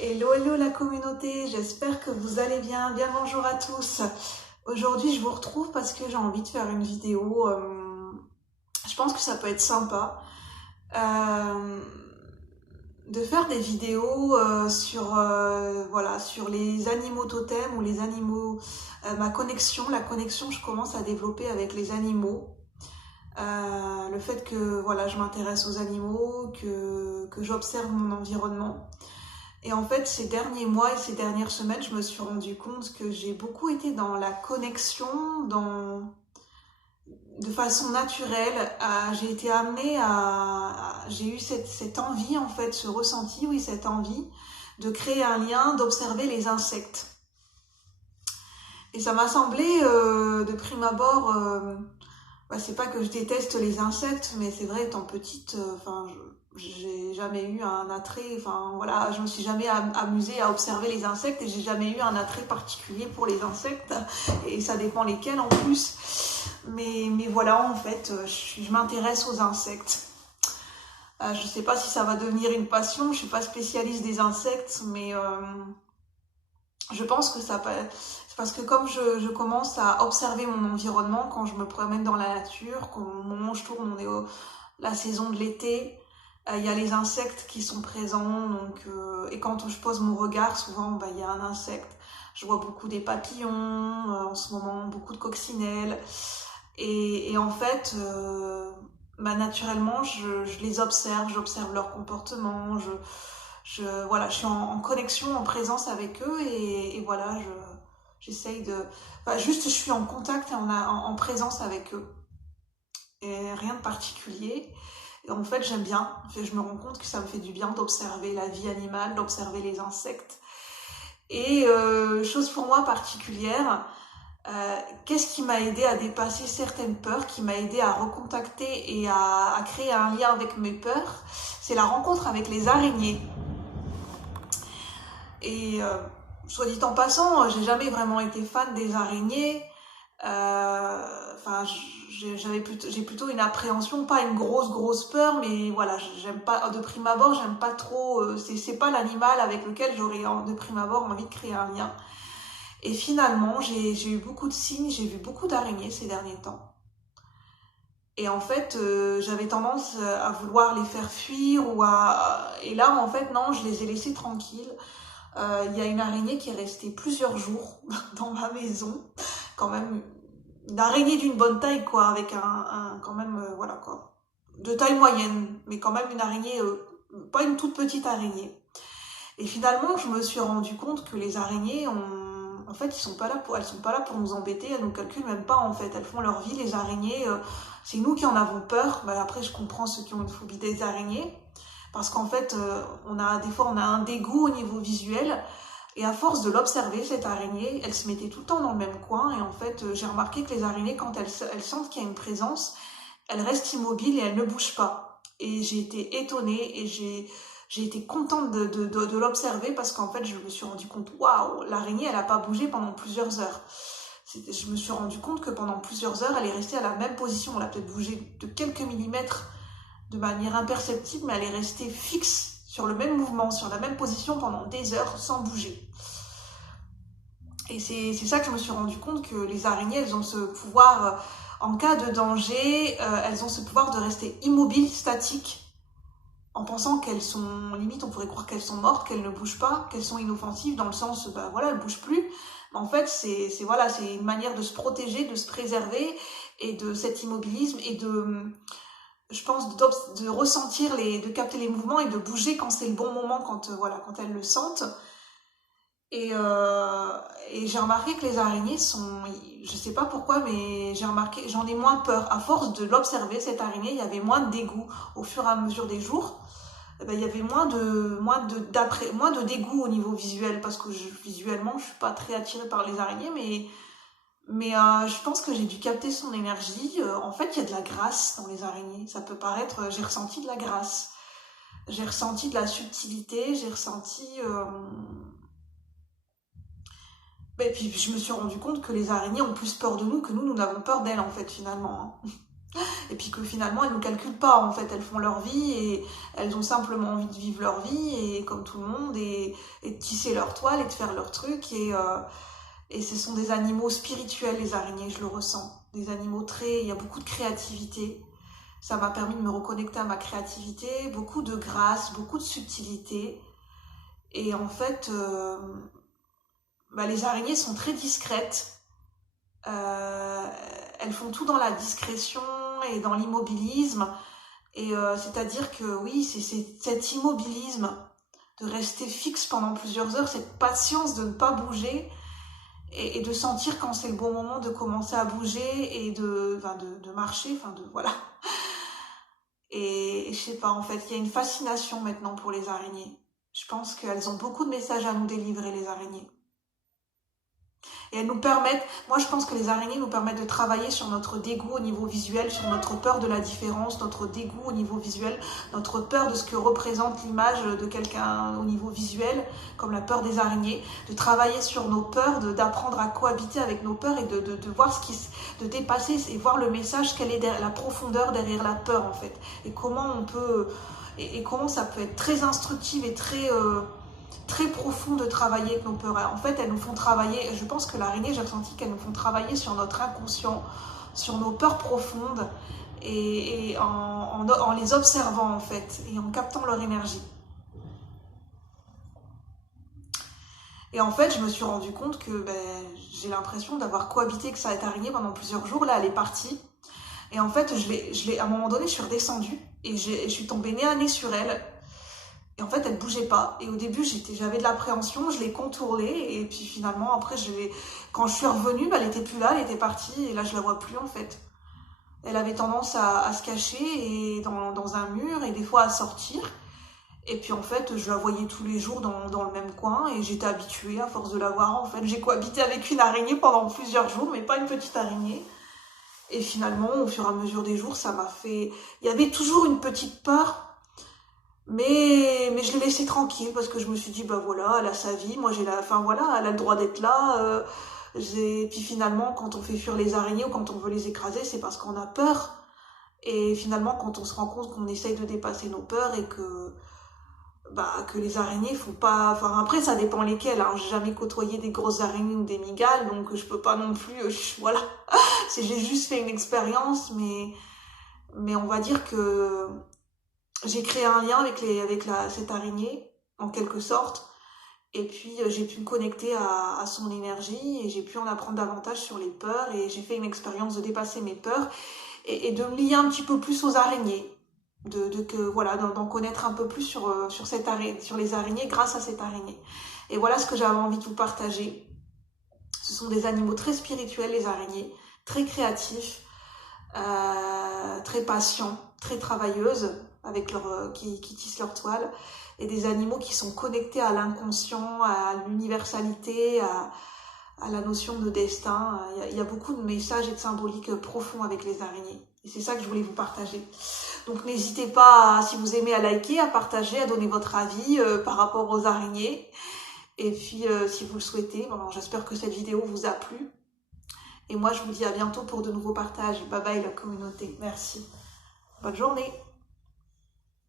Hello, hello la communauté, j'espère que vous allez bien. Bien bonjour à tous. Aujourd'hui, je vous retrouve parce que j'ai envie de faire une vidéo. Je pense que ça peut être sympa euh, de faire des vidéos voilà, sur les animaux totems ou les animaux. La connexion, je commence à développer avec les animaux. Le fait que voilà, je m'intéresse aux animaux, que j'observe mon environnement. Et en fait, ces derniers mois et ces dernières semaines, je me suis rendu compte que j'ai beaucoup été dans la connexion, de façon naturelle. J'ai été amenée j'ai eu cette envie, en fait, ce ressenti, oui, cette envie de créer un lien, d'observer les insectes. Et ça m'a semblé, de prime abord, c'est pas que je déteste les insectes, mais c'est vrai, étant petite, j'ai jamais eu un attrait, enfin voilà, je me suis jamais amusée à observer les insectes et j'ai jamais eu un attrait particulier pour les insectes, et ça dépend lesquels en plus. Mais voilà, en fait, je m'intéresse aux insectes. Je sais pas si ça va devenir une passion, je suis pas spécialiste des insectes, mais je pense que ça peut. C'est parce que comme je commence à observer mon environnement quand je me promène dans la nature, quand au moment où je tourne, on est la saison de l'été, il y a les insectes qui sont présents, et quand je pose mon regard, souvent il y a un insecte. Je vois beaucoup des papillons, en ce moment beaucoup de coccinelles, et en fait, naturellement, je les observe, j'observe leur comportement, voilà, je suis en connexion, en présence avec eux, et voilà, j'essaye de, juste je suis en contact et en présence avec eux, et rien de particulier. Et en fait, j'aime bien. En fait, je me rends compte que ça me fait du bien d'observer la vie animale, d'observer les insectes. Et chose pour moi particulière, qu'est-ce qui m'a aidé à dépasser certaines peurs, qui m'a aidé à recontacter et à créer un lien avec mes peurs, c'est la rencontre avec les araignées. Et soit dit en passant, j'ai jamais vraiment été fan des araignées. Enfin, j'ai plutôt une appréhension, pas une grosse peur, mais voilà, j'aime pas, de prime abord, j'aime pas trop, c'est pas l'animal avec lequel j'aurais de prime abord envie de créer un lien. Et finalement, j'ai eu beaucoup de signes, j'ai vu beaucoup d'araignées ces derniers temps. Et en fait, j'avais tendance à vouloir les faire fuir et là, en fait, non, je les ai laissées tranquilles. Il y a une araignée qui est restée plusieurs jours dans ma maison, quand même une araignée d'une bonne taille, quoi, avec quand même, voilà, quoi, de taille moyenne, mais quand même une araignée, pas une toute petite araignée. Et finalement, je me suis rendu compte que les araignées, en fait, elles sont pas là pour nous embêter, elles nous calculent même pas, en fait, elles font leur vie, les araignées, c'est nous qui en avons peur. Après, je comprends ceux qui ont une phobie des araignées, parce qu'en fait, des fois, on a un dégoût au niveau visuel, et à force de l'observer, cette araignée, elle se mettait tout le temps dans le même coin, et en fait, j'ai remarqué que les araignées, quand elles sentent qu'il y a une présence, elles restent immobiles et elles ne bougent pas. Et j'ai été étonnée, et j'ai été contente de l'observer, parce qu'en fait, je me suis rendu compte, waouh, l'araignée, elle n'a pas bougé pendant plusieurs heures. Je me suis rendu compte que pendant plusieurs heures, elle est restée à la même position. Elle a peut-être bougé de quelques millimètres de manière imperceptible, mais elle est restée fixe sur le même mouvement, sur la même position pendant des heures sans bouger. Et c'est ça que je me suis rendu compte, que les araignées, elles ont ce pouvoir, en cas de danger, elles ont ce pouvoir de rester immobiles, statiques, en pensant qu'elles sont, limite on pourrait croire qu'elles sont mortes, qu'elles ne bougent pas, qu'elles sont inoffensives, dans le sens, voilà, elles bougent plus. Mais en fait, c'est voilà, c'est une manière de se protéger, de se préserver, et de cet immobilisme, et je pense, de ressentir de capter les mouvements et de bouger quand c'est le bon moment, voilà, quand elles le sentent. Et, euh, et j'ai remarqué que les araignées je sais pas pourquoi, mais j'ai remarqué, j'en ai moins peur. À force de l'observer, cette araignée, il y avait moins de dégoût au fur et à mesure des jours. Il y avait moins de dégoût au niveau visuel, parce que visuellement, je suis pas très attirée par les araignées, mais je pense que j'ai dû capter son énergie. En fait, il y a de la grâce dans les araignées. Ça peut paraître, j'ai ressenti de la grâce. J'ai ressenti de la subtilité, j'ai ressenti... Et puis je me suis rendu compte que les araignées ont plus peur de nous que nous n'avons peur d'elles, en fait, finalement. Et puis que finalement, elles ne nous calculent pas, en fait. Elles font leur vie et elles ont simplement envie de vivre leur vie, et comme tout le monde, et de tisser leur toile et de faire leur truc. Et ce sont des animaux spirituels, les araignées, je le ressens. Des animaux il y a beaucoup de créativité. Ça m'a permis de me reconnecter à ma créativité, beaucoup de grâce, beaucoup de subtilité. Et en fait, les araignées sont très discrètes. Elles font tout dans la discrétion et dans l'immobilisme. Et c'est-à-dire que oui, c'est cet immobilisme de rester fixe pendant plusieurs heures, cette patience de ne pas bouger et de sentir quand c'est le bon moment de commencer à bouger et de marcher, voilà. Et je sais pas, en fait, il y a une fascination maintenant pour les araignées. Je pense qu'elles ont beaucoup de messages à nous délivrer, les araignées. Et elles nous permettent, moi je pense que les araignées nous permettent de travailler sur notre dégoût au niveau visuel, sur notre peur de la différence, notre dégoût au niveau visuel, notre peur de ce que représente l'image de quelqu'un au niveau visuel, comme la peur des araignées, de travailler sur nos peurs, d'apprendre à cohabiter avec nos peurs et de voir de dépasser et voir le message, quelle est la profondeur derrière la peur en fait, et comment on peut, et comment ça peut être très instructif et très profond de travailler avec nos peurs. En fait, elles nous font travailler, je pense que l'araignée, j'ai ressenti qu'elles nous font travailler sur notre inconscient, sur nos peurs profondes, et en les observant en fait, et en captant leur énergie. Et en fait, je me suis rendu compte que j'ai l'impression d'avoir cohabité avec cette araignée pendant plusieurs jours. Là, elle est partie. Et en fait, à un moment donné, je suis redescendue et je suis tombée nez à nez sur elle. Et en fait, elle bougeait pas. Et au début, j'avais de l'appréhension, je l'ai contournée. Et puis finalement, après, quand je suis revenue, elle était plus là, elle était partie. Et là, je la vois plus en fait. Elle avait tendance à se cacher dans un mur et des fois à sortir. Et puis en fait, je la voyais tous les jours dans le même coin. Et j'étais habituée à force de la voir en fait. J'ai cohabité avec une araignée pendant plusieurs jours, mais pas une petite araignée. Et finalement, au fur et à mesure des jours, ça m'a fait... Il y avait toujours une petite peur. Mais je l'ai laissée tranquille parce que je me suis dit, voilà, elle a sa vie, moi elle a le droit d'être là. Puis finalement, quand on fait fuir les araignées ou quand on veut les écraser, c'est parce qu'on a peur. Et finalement, quand on se rend compte qu'on essaye de dépasser nos peurs et que les araignées font pas... Enfin, après, ça dépend lesquelles. Hein. J'ai jamais côtoyé des grosses araignées ou des mygales, donc je peux pas non plus... voilà. J'ai juste fait une expérience, mais on va dire que... J'ai créé un lien avec cette araignée, en quelque sorte, et puis j'ai pu me connecter à son énergie, et j'ai pu en apprendre davantage sur les peurs, et j'ai fait une expérience de dépasser mes peurs, et de me lier un petit peu plus aux araignées, d'en connaître un peu plus sur les araignées grâce à cette araignée. Et voilà ce que j'avais envie de vous partager. Ce sont des animaux très spirituels, les araignées, très créatifs, très patients, très travailleuses, qui tissent leur toile, et des animaux qui sont connectés à l'inconscient, à l'universalité, à la notion de destin. Il y a beaucoup de messages et de symboliques profonds avec les araignées. Et c'est ça que je voulais vous partager. Donc n'hésitez pas, si vous aimez, à liker, à partager, à donner votre avis par rapport aux araignées. Et puis si vous le souhaitez, j'espère que cette vidéo vous a plu. Et moi je vous dis à bientôt pour de nouveaux partages. Bye bye la communauté. Merci. Bonne journée.